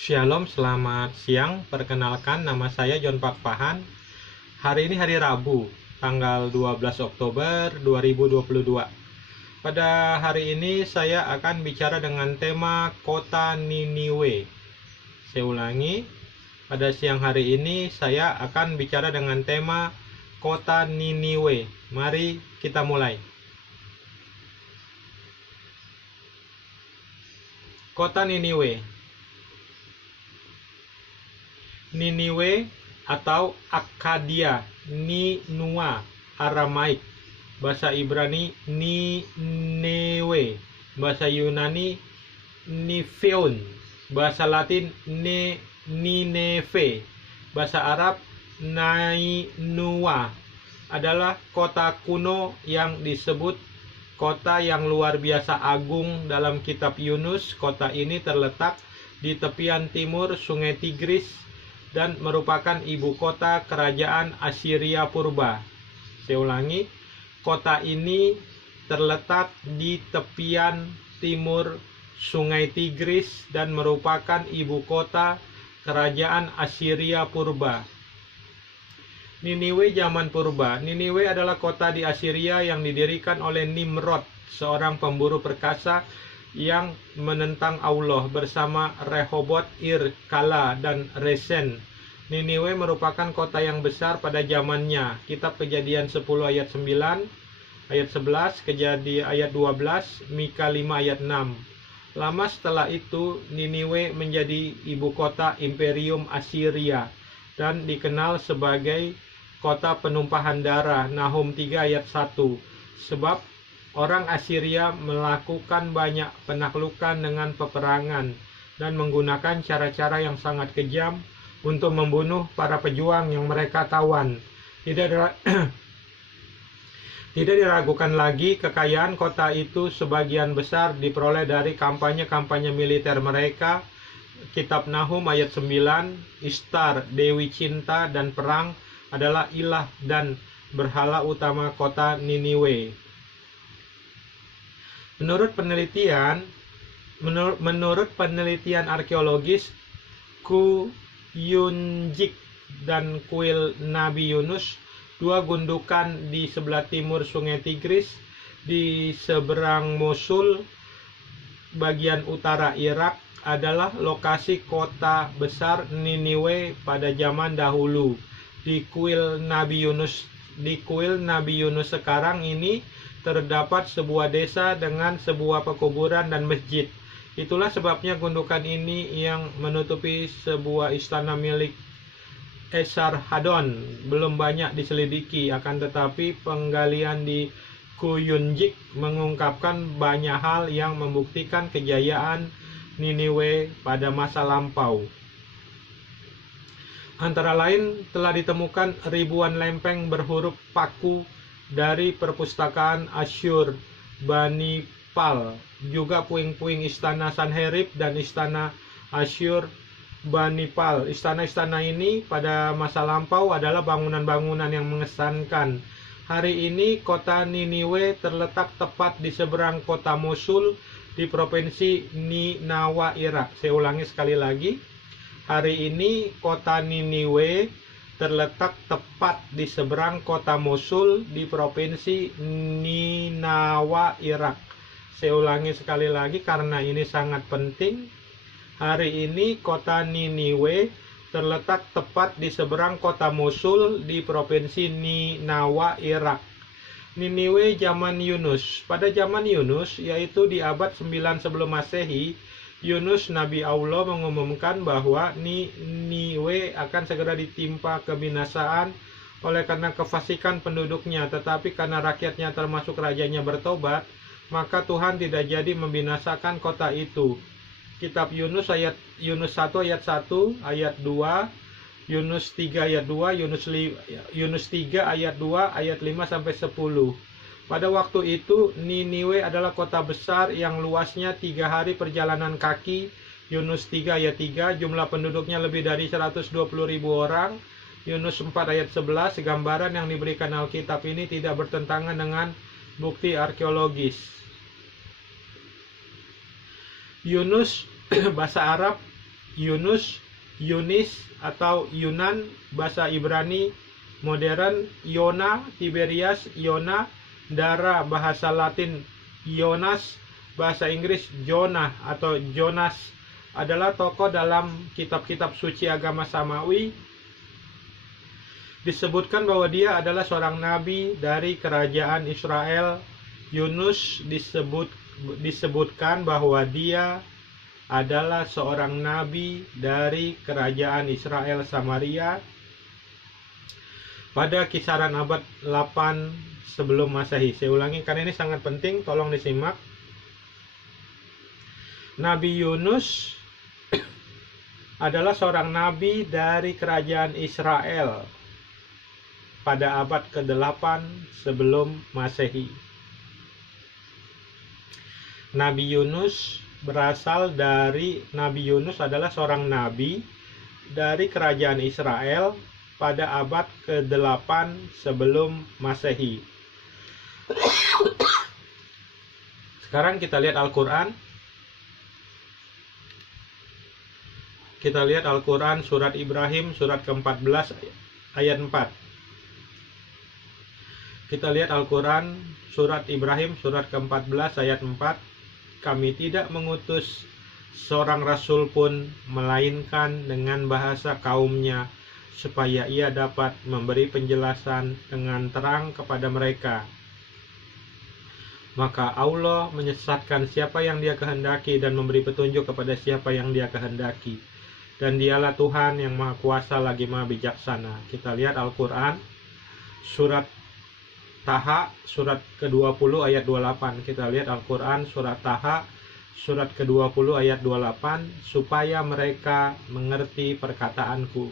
Shalom, selamat siang. Perkenalkan, nama saya John Pakpahan. Hari ini hari Rabu, tanggal 12 Oktober 2022. Pada hari ini saya akan bicara dengan tema Kota Niniwe. Saya ulangi, pada siang hari ini saya akan bicara dengan tema Kota Niniwe. Mari kita mulai. Kota Niniwe. Niniwe atau Akkadia, Ninua, Aramaik, bahasa Ibrani Ninewe, bahasa Yunani Nifeun, bahasa Latin Nineve, bahasa Arab Nainua, adalah kota kuno yang disebut kota yang luar biasa agung dalam kitab Yunus. Kota ini terletak di tepian timur Sungai Tigris dan merupakan ibu kota kerajaan Assyria purba. Saya ulangi, kota ini terletak di tepian timur Sungai Tigris dan merupakan ibu kota kerajaan Assyria purba. Niniwe zaman purba. Niniwe adalah kota di Assyria yang didirikan oleh Nimrod, seorang pemburu perkasa yang menentang Allah bersama Rehobot, Ir-Kala, dan Resen. Niniwe merupakan kota yang besar pada zamannya. Kitab Kejadian 10 ayat 9, ayat 11, Kejadian ayat 12, Mika 5 ayat 6. Lama setelah itu, Niniwe menjadi ibu kota Imperium Assyria dan dikenal sebagai kota penumpahan darah. Nahum 3 ayat 1. Sebab orang Assyria melakukan banyak penaklukan dengan peperangan dan menggunakan cara-cara yang sangat kejam untuk membunuh para pejuang yang mereka tawan. Tidak diragukan lagi, kekayaan kota itu sebagian besar diperoleh dari kampanye-kampanye militer mereka. Kitab Nahum ayat 9, Ishtar, Dewi Cinta dan Perang adalah ilah dan berhala utama kota Niniwe. Menurut penelitian arkeologis, Kuyunjik dan kuil Nabi Yunus, dua gundukan di sebelah timur Sungai Tigris, di seberang Mosul, bagian utara Irak, adalah lokasi kota besar Niniwe pada zaman dahulu. Di kuil Nabi Yunus sekarang ini terdapat sebuah desa dengan sebuah pekuburan dan masjid. Itulah sebabnya gundukan ini yang menutupi sebuah istana milik Esarhaddon belum banyak diselidiki, akan tetapi penggalian di Kuyunjik mengungkapkan banyak hal yang membuktikan kejayaan Niniwe pada masa lampau. Antara lain, telah ditemukan ribuan lempeng berhuruf paku dari perpustakaan Asyur Bani Pal, juga puing-puing istana Sanherib dan istana Asyur Bani Pal. Istana-istana ini pada masa lampau adalah bangunan-bangunan yang mengesankan. Hari ini kota Niniwe terletak tepat di seberang kota Mosul di provinsi Ninawa, Irak. Saya ulangi sekali lagi. Hari ini kota Niniwe terletak tepat di seberang kota Mosul di provinsi Ninawa, Irak. Saya ulangi sekali lagi karena ini sangat penting. Hari ini kota Niniwe terletak tepat di seberang kota Mosul di provinsi Ninawa, Irak. Niniwe zaman Yunus. Pada zaman Yunus, yaitu di abad 9 sebelum Masehi, Yunus Nabi Allah mengumumkan bahwa Niniwe akan segera ditimpa kebinasaan oleh karena kefasikan penduduknya, tetapi karena rakyatnya termasuk rajanya bertobat, maka Tuhan tidak jadi membinasakan kota itu. Kitab Yunus 1 ayat 1, ayat 2, Yunus 3 ayat 2, Yunus 3 ayat 2, ayat 5 sampai 10. Pada waktu itu, Niniwe adalah kota besar yang luasnya 3 hari perjalanan kaki. Yunus 3 ayat 3, jumlah penduduknya lebih dari 120.000 orang. Yunus 4 ayat 11, gambaran yang diberikan Alkitab ini tidak bertentangan dengan bukti arkeologis. Yunus bahasa Arab Yunus, Yunis atau Yunan bahasa Ibrani modern, Yona, Tiberias, Yona, Dara bahasa Latin Yonas, bahasa Inggris Jonah atau Jonas adalah tokoh dalam kitab-kitab suci agama Samawi. Disebutkan bahwa dia adalah seorang nabi dari kerajaan Israel. Yunus disebutkan bahwa dia adalah seorang nabi dari kerajaan Israel Samaria pada kisaran abad 8 sebelum Masehi. Saya ulangi karena ini sangat penting, tolong disimak. Nabi Yunus adalah seorang nabi dari kerajaan Israel pada abad ke-8 sebelum Masehi. Nabi Yunus adalah seorang nabi dari kerajaan Israel pada abad ke-8 sebelum Masehi. Sekarang kita lihat Al-Quran. Kita lihat Al-Quran surat Ibrahim surat ke-14 ayat 4. Kita lihat Al-Quran surat Ibrahim surat ke-14 ayat 4. Kami tidak mengutus seorang rasul pun melainkan dengan bahasa kaumnya, supaya ia dapat memberi penjelasan dengan terang kepada mereka. Maka Allah menyesatkan siapa yang Dia kehendaki dan memberi petunjuk kepada siapa yang Dia kehendaki. Dan Dialah Tuhan yang Maha Kuasa lagi Maha Bijaksana. Kita lihat Al-Quran surat Taha surat ke-20 ayat 28. Kita lihat Al-Quran surat Taha surat ke-20 ayat 28. Supaya mereka mengerti perkataanku.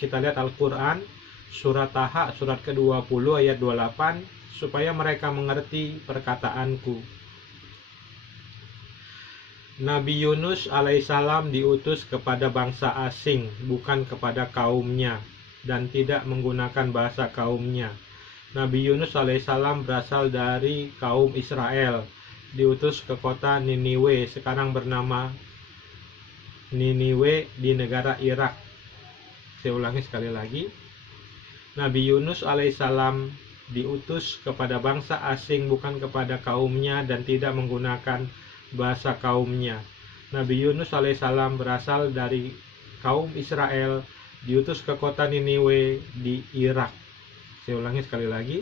Kita lihat Al-Quran surat Taha surat ke-20 ayat 28. Supaya mereka mengerti perkataanku. Nabi Yunus alaihissalam diutus kepada bangsa asing, bukan kepada kaumnya, dan tidak menggunakan bahasa kaumnya. Nabi Yunus alaihissalam berasal dari kaum Israel, diutus ke kota Niniwe, sekarang bernama Niniwe di negara Irak. Saya ulangi sekali lagi. Nabi Yunus alaihissalam diutus kepada bangsa asing, bukan kepada kaumnya, dan tidak menggunakan bahasa kaumnya. Nabi Yunus alaihissalam berasal dari kaum Israel, diutus ke kota Niniwe di Irak. Saya ulangi sekali lagi.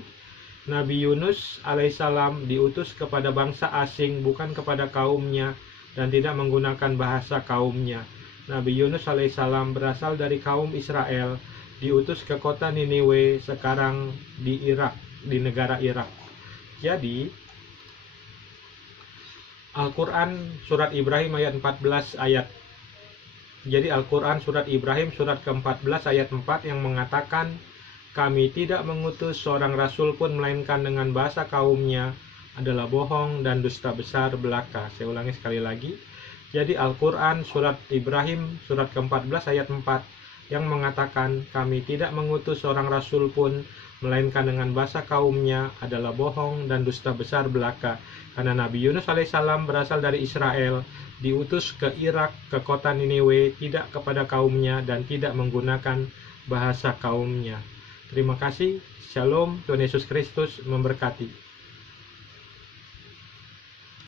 Nabi Yunus alaihissalam diutus kepada bangsa asing, bukan kepada kaumnya, dan tidak menggunakan bahasa kaumnya. Nabi Yunus alaihissalam berasal dari kaum Israel, diutus ke kota Niniwe, sekarang di Irak, di negara Irak. Jadi Al-Quran surat Ibrahim ayat 14 ayat. Jadi Al-Quran surat Ibrahim surat ke-14 ayat 4 yang mengatakan, kami tidak mengutus seorang rasul pun melainkan dengan bahasa kaumnya, adalah bohong dan dusta besar belaka. Saya ulangi sekali lagi. Jadi Al-Quran surat Ibrahim surat ke-14 ayat 4 yang mengatakan, kami tidak mengutus seorang rasul pun melainkan dengan bahasa kaumnya, adalah bohong dan dusta besar belaka. Karena Nabi Yunus alaihissalam berasal dari Israel, diutus ke Irak, ke kota Niniwe, tidak kepada kaumnya dan tidak menggunakan bahasa kaumnya. Terima kasih. Shalom. Tuhan Yesus Kristus memberkati.